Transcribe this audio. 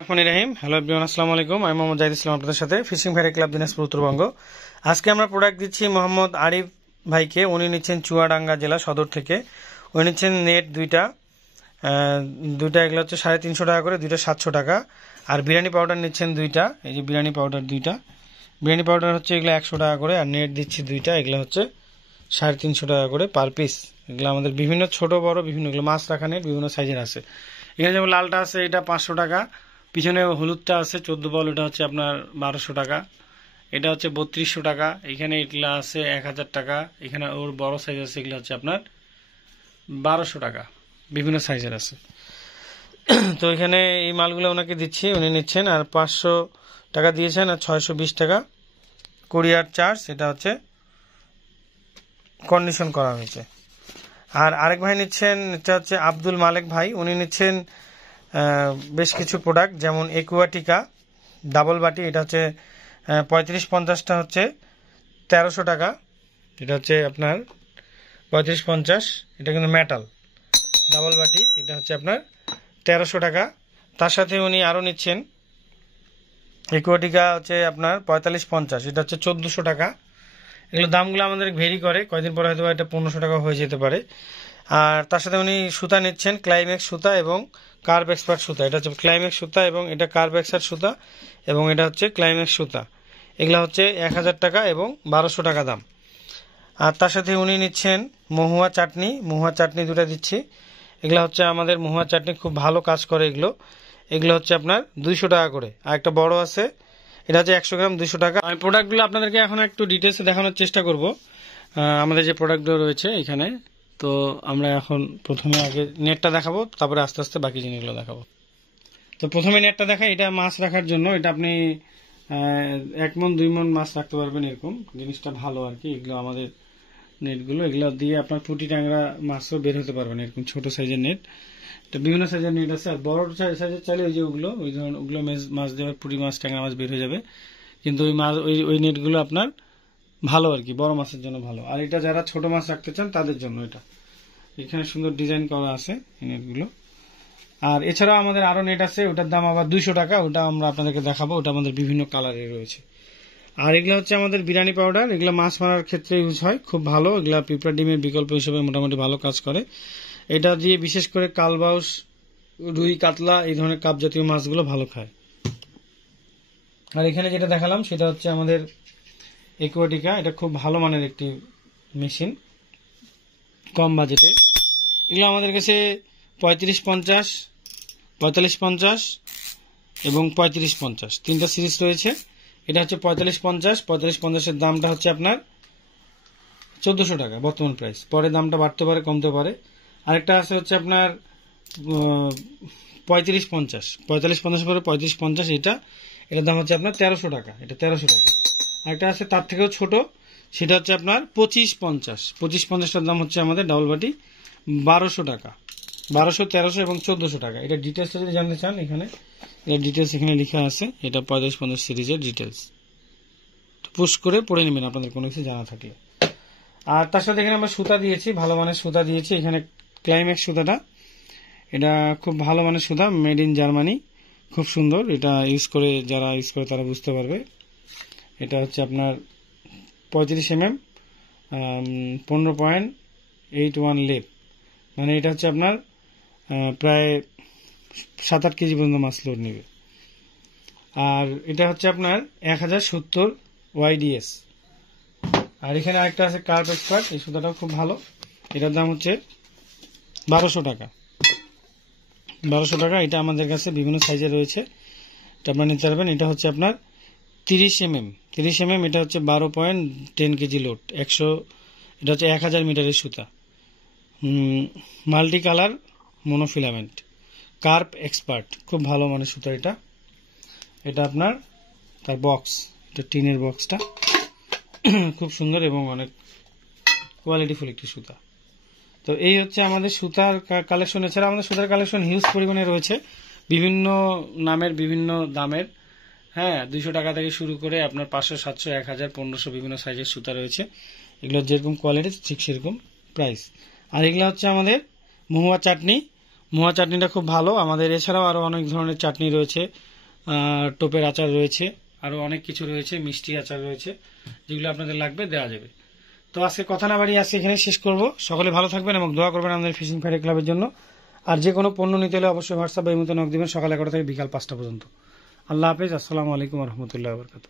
রহিম hello everyone, আসসালামু আলাইকুম। আমি মোহাম্মদ জাহিদ ইসলাম, আপনাদের সাথে ফিশিং ভ্যারি ক্লাব দিনাজপুর উত্তরবঙ্গ। আজকে আমরা প্রোডাক্ট দিচ্ছি মোহাম্মদ আরিফ ভাইকে। উনি নিচ্ছেন চুয়াডাঙ্গা জেলা সদর থেকে। উনি নিচ্ছেন নেট দুইটা এগুলো হচ্ছে 350 টাকা করে, দুইটা 700 টাকা। আর বিরিয়ানি পাউডার নিচ্ছেন দুইটা, এই যে বিরিয়ানি পাউডার দুইটা। বিরিয়ানি পাউডার হচ্ছে এগুলো 100 টাকা করে, আর নেট দিচ্ছি দুইটা, এগুলো হচ্ছে 350 টাকা করে পার পিস। এগুলো আমাদের বিভিন্ন ছোট বড় বিভিন্ন, এগুলো মাছ রাখা নেট বিভিন্ন সাইজের আছে। এখানে যেমন লালটা আছে, এটা 500 টাকা। পিছনে হলুদটা আছে 14 বল, এটা হচ্ছে আপনার 1200 টাকা। এটা হচ্ছে 3200 টাকা। এখানে এগুলা আছে 1000 টাকা। এখানে ওর বড় সাইজ আছে, এগুলো হচ্ছে আপনার 1200 টাকা। বিভিন্ন সাইজের আছে। তো এখানে এই মালগুলো ওনাকে দিচ্ছি, উনি নিচ্ছেন। আর 500 টাকা দিয়েছেন, আর 620 টাকা কুরিয়ার চার্জ, এটা হচ্ছে কন্ডিশন করা হয়েছে। আর আরেক ভাই নিচ্ছেন, এটা হচ্ছে আব্দুল মালেক ভাই। উনি নিচ্ছেন বেশ কিছু প্রোডাক্ট, যেমন একুয়াটিকা ডাবল বাটি, এটা হচ্ছে 35-50টা হচ্ছে 1300 টাকা। এটা হচ্ছে আপনার 35-50, এটা কিন্তু মেটাল ডাবল বাটি, এটা হচ্ছে আপনার 1300 টাকা। তার সাথে উনি আরও নিচ্ছেন একুয়াটিকা হচ্ছে আপনার 45-50, এটা হচ্ছে 1400 টাকা। এগুলো দামগুলো আমাদের ভেরি করে, কয়েকদিন পরে হয়তো এটা 1500 টাকা হয়ে যেতে পারে। আর তার সাথে উনি সুতা নিচ্ছেন ক্লাইম্যাক্স সুতা এবং কার্ভ এক্সপার্ট সুতা। এটা হচ্ছে ক্লাইম্যাক্স সুতা এবং এটা কার্ভ এক্সপার্ট সুতা এবং এটা হচ্ছে ক্লাইম্যাক্স সুতা। এগুলো হচ্ছে 1000 টাকা এবং 1200 টাকা দাম। আর তার সাথে উনি নিচ্ছেন মহুয়া চাটনি দুটো দিচ্ছি। এগুলো হচ্ছে আমাদের মহুয়া চাটনি, খুব ভালো কাজ করে এগুলো। এগুলো হচ্ছে আপনার 200 টাকা করে। আর একটা বড় আছে, এটা হচ্ছে 100 গ্রাম 200 টাকা। আমি প্রোডাক্টগুলো আপনাদেরকে এখন একটু ডিটেলসে দেখানোর চেষ্টা করব, আমাদের যে প্রোডাক্টগুলো রয়েছে এখানে। তো আমরা এখন প্রথমে আগে নেটটা দেখাবো, তারপরে আস্তে আস্তে বাকি জিনিসগুলো দেখাবো। তো প্রথমে নেটটা দেখাই, এটা মাছ রাখার জন্য। এটা আপনি 1 মণ 2 মণ মাছ রাখতে পারবেন, এরকম জিনিসটা ভালো আর কি। এগুলো আমাদের নেটগুলো, এগুলো দিয়ে আপনার পুঁটি ট্যাংরা মাছও বের হতে পারবেন, এরকম ছোট সাইজের নেট। তো বিভিন্ন সাইজের নেট আছে, আর বড় সাইজের চাইলে ওই যে ওই ধরনের ওগুলো মাছ দেওয়ার পুঁটি মাছ ট্যাংরা মাছ বের হয়ে যাবে। কিন্তু ওই মাছ ওই নেটগুলো আপনার ভালো আর কি, বড় মাছের জন্য ভালো। আর এটা যারা ছোট মাছ রাখতে চান তাদের জন্য এটা। এখানে সুন্দর ডিজাইন করা আছে এই নেটগুলো। আর এছাড়াও আমাদের আরো নেট আছে, ওটার দাম আবার 200 টাকা। ওটা আমরা আপনাদেরকে দেখাবো, ওটা আমাদের বিভিন্ন কালারে রয়েছে। আর এগুলো হচ্ছে আমাদের বিরিয়ানি পাউডার, এগুলো মাছ মারার ক্ষেত্রে ইউজ হয়, খুব ভালো। এগুলা পিঁপড়া ডিমের বিকল্প হিসেবে মোটামুটি ভালো কাজ করে। এটা দিয়ে বিশেষ করে কালবাউস, রুই, কাতলা এই ধরনের কাপ জাতীয় মাছগুলো ভালো খায়। আর এখানে যেটা দেখালাম সেটা হচ্ছে আমাদের একুয়াটিকা, এটা খুব ভালো মানের একটি মেশিন, কম বাজেটে। এগুলো আমাদের কাছে 35-50, 45-50 এবং 35-50 তিনটা সিরিজ রয়েছে। এটা হচ্ছে 45-50 এর দামটা হচ্ছে আপনার 1400 টাকা বর্তমান প্রাইস। পরে দামটা বাড়তে পারে কমতে পারে। আরেকটা আছে হচ্ছে আপনার 35-50, 45-50 পরে 35-50, এটার দাম হচ্ছে আপনার 1300 টাকা। এটা 1300 টাকা। আরেকটা আছে তার থেকেও ছোট, সেটা হচ্ছে আপনার 25-50টার দাম হচ্ছে আমাদের ডাবল বাটি 1200 টাকা। 1200, 1300 এবং 1400 টাকা। এটা ডিটেলসটা যদি জানতে চান, এখানে এর ডিটেলস এখানে লেখা আছে। এটা 45-50 সিরিজের ডিটেলস, পুশ করে পড়ে নেবেন আপনাদের কোনো কিছু জানা থাকলে। আর তার সাথে এখানে আমরা সুতা দিয়েছি, ভালো মানের সুতা দিয়েছি। এখানে ক্লাইম্যাক্স সুতাটা, এটা খুব ভালো মানের সুতা, মেড ইন জার্মানি, খুব সুন্দর। এটা যারা ইউজ করে তারা বুঝতে পারবে। এটা হচ্ছে আপনার 35 mm, 15.81 লেপ, মানে এটা হচ্ছে আপনার প্রায় 7-8 কেজি পর্যন্ত মাছ লোড নেবে। আর এটা হচ্ছে আপনার 1070 YDS। আর এখানে আরেকটা আছে কার্ভ এক্সপার্ট, এই সুতাটাও খুব ভালো। এটার দাম হচ্ছে 1200 টাকা। 1200 টাকা। এটা আমাদের কাছে বিভিন্ন সাইজে রয়েছে, এটা আপনার নিতে পারবেন। এটা হচ্ছে আপনার 30 mm, এটা হচ্ছে 12.10 কেজি লোড, 100, এটা হচ্ছে 1000 মিটারের সুতা, multi colour monofilament, curve expert, খুব ভালো মানের সুতা এটা। এটা আপনার তার বক্স, এটা টিনের বক্সটা খুব সুন্দর এবং অনেক কোয়ালিটিফুল একটি সুতা। তো এই হচ্ছে আমাদের সুতার কালেকশন। এছাড়া আমাদের সুতার কালেকশন হিউজ পরিমাণে রয়েছে, বিভিন্ন নামের বিভিন্ন দামের। হ্যাঁ, 200 টাকা থেকে শুরু করে আপনার 500, 700, 1000, 1500 বিভিন্ন সাইজের সুতা রয়েছে। এগুলো যেরকম কোয়ালিটি ঠিক সেরকম প্রাইস। আর এগুলো হচ্ছে আমাদের মহুয়া চাটনি, মোয়া চাটনিটা খুব ভালো আমাদের। এছাড়াও আরো অনেক ধরনের চাটনি রয়েছে, টোপের আচার রয়েছে, আরো অনেক কিছু রয়েছে, মিষ্টি আচার রয়েছে, যেগুলো আপনাদের লাগবে দেওয়া যাবে। তো আজকে কথা না বাড়িয়ে আজকে এখানে শেষ করব। সকলে ভালো থাকবেন এবং দোয়া করবেন আমাদের ফিশিং ফ্রাইডে ক্লাবের জন্য। আর যে কোনো পণ্য নিতে হলে অবশ্যই হোয়াটসঅ্যাপ বা ইমোতে নক দিবেন সকাল 11টা থেকে বিকাল 5টা পর্যন্ত। আল্লাহ হাফেজ। আসসালামু আলাইকুম রহমতুল্লাহ বরকাত।